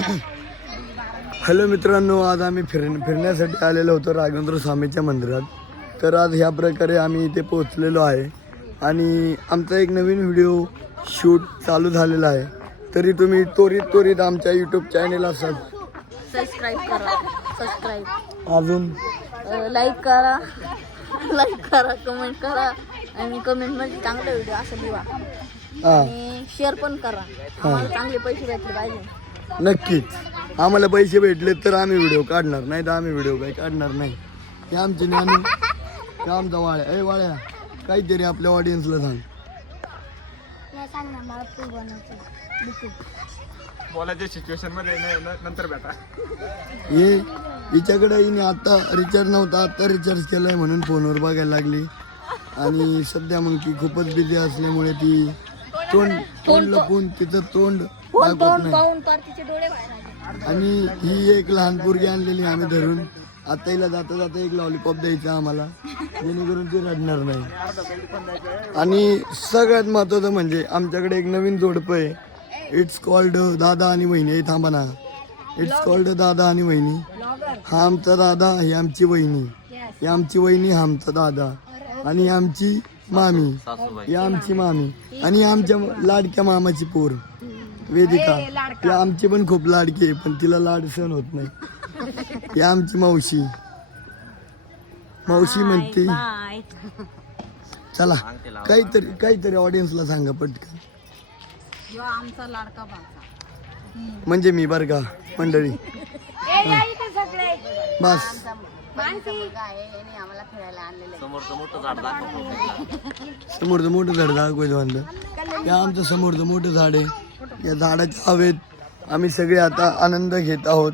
Hello मित्रांनो, आज आम्ही फिरण्यासाठी आलेलो होतो राघवेंद्र स्वामीच्या मंदिरात. तर आज ह्या प्रकारे आम्ही इथे पोहोचलेलो आहे आणि आमचा एक नवीन व्हिडिओ शूट चालू झालेला आहे. तरी तुम्ही त्वरित आमच्या यूट्यूब चॅनेलला सबस्क्राईब करा. अजून लाईक करा, कमेंट करा आणि कमेंटमध्ये चांगला व्हिडिओ असं लिहा आणि शेअर पण करा. आम्हाला चांगले पैसे भेटले पाहिजे. नक्कीच आम्हाला पैसे भेटले तर आम्ही व्हिडिओ काढणार, नाही तर आम्ही व्हिडिओ काही काढणार नाही. हे आमचे ज्ञानी हे आमचा वाळ्या. वाळ्या, काहीतरी आपल्या ऑडियन्सला सांग. बोलायच्या सिच्युएशन मध्ये नंतर भेटा. हे हिच्याकडे हिने आता रिचार्ज नव्हता, आता रिचार्ज केलाय म्हणून फोनवर बघायला लागली. आणि सध्या मग ती खूपच बिझी असल्यामुळे ती तोंड लपून तिचं तोंड दाखवत नाही. आणि ही एक लहान पोरगी आणलेली आम्ही धरून. आता हिला जाता जाता एक लॉलीपॉप द्यायचा आम्हाला, जेणेकरून ती रडणार नाही. आणि सगळ्यात महत्त्वाचं म्हणजे आमच्याकडे एक नवीन जोडपं आहे. इट्स कॉल्ड दादा आणि वहिनी. थांबा ना, इट्स कॉल्ड दादा आणि वहिनी. हा आमचा दादा, ही आमची वहिनी. ही आमची वहिनी, हा आमचा दादा. आणि ही आमची मामी, ही आमची मामी. आणि आमच्या लाडक्या मामाची पोर वेदिका. ती आमची पण खूप लाडकी आहे, पण तिला लाड सहन होत नाही. ही आमची मावशी म्हणते. चला काहीतरी ऑडियन्सला सांगा पटकन. आमचा लाडका म्हणजे मी बरं का मंडळी. बस समोरचं मोठं झाड दाखवायचं म्हणलं. हे आमचं समोरचं मोठं झाड आहे. या झाडाच्या हवेत आम्ही सगळे आता आनंद घेत आहोत.